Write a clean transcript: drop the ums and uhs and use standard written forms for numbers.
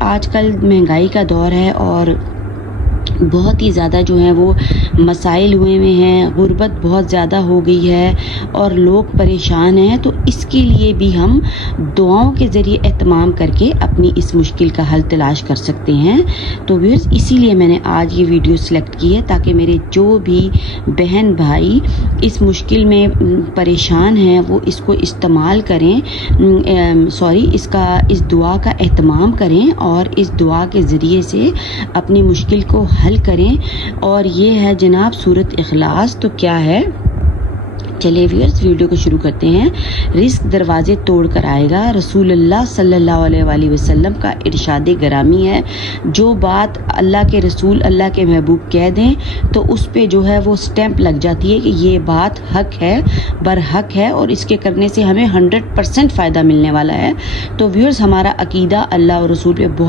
آج کل مہنگائی کا دور ہے اور بہت ہی زیادہ جو ہیں وہ مسائل ہوئے ہیں، غربت بہت زیادہ ہو گئی ہے اور لوگ پریشان ہیں، تو اس کے لیے بھی ہم دعاؤں کے ذریعے اہتمام کر کے اپنی اس مشکل کا حل تلاش کر سکتے ہیں۔ تو ویورز اسی لیے میں نے آج یہ ویڈیو سلیکٹ کی ہے تاکہ میرے جو بھی بہن بھائی اس مشکل میں پریشان ہیں وہ اس کو استعمال کریں، اس دعا کا اہتمام کریں اور اس دعا کے ذریعے سے اپنی مشکل کو حل کریں۔ اور یہ ہے جناب سورۃ اخلاص۔ تو کیا ہے، چلے ویورز ویڈیو کو شروع کرتے ہیں۔ رزق دروازے توڑ کر آئے گا، رسول اللہ صلی اللہ علیہ وآلہ وسلم کا ارشاد گرامی ہے۔ جو بات اللہ کے رسول، اللہ کے محبوب کہہ دیں تو اس پہ جو ہے وہ سٹیمپ لگ جاتی ہے کہ یہ بات حق ہے، برحق ہے اور اس کے کرنے سے ہمیں 100% فائدہ ملنے والا ہے۔ تو ویورز ہمارا عقیدہ اللہ اور رسول پہ بہت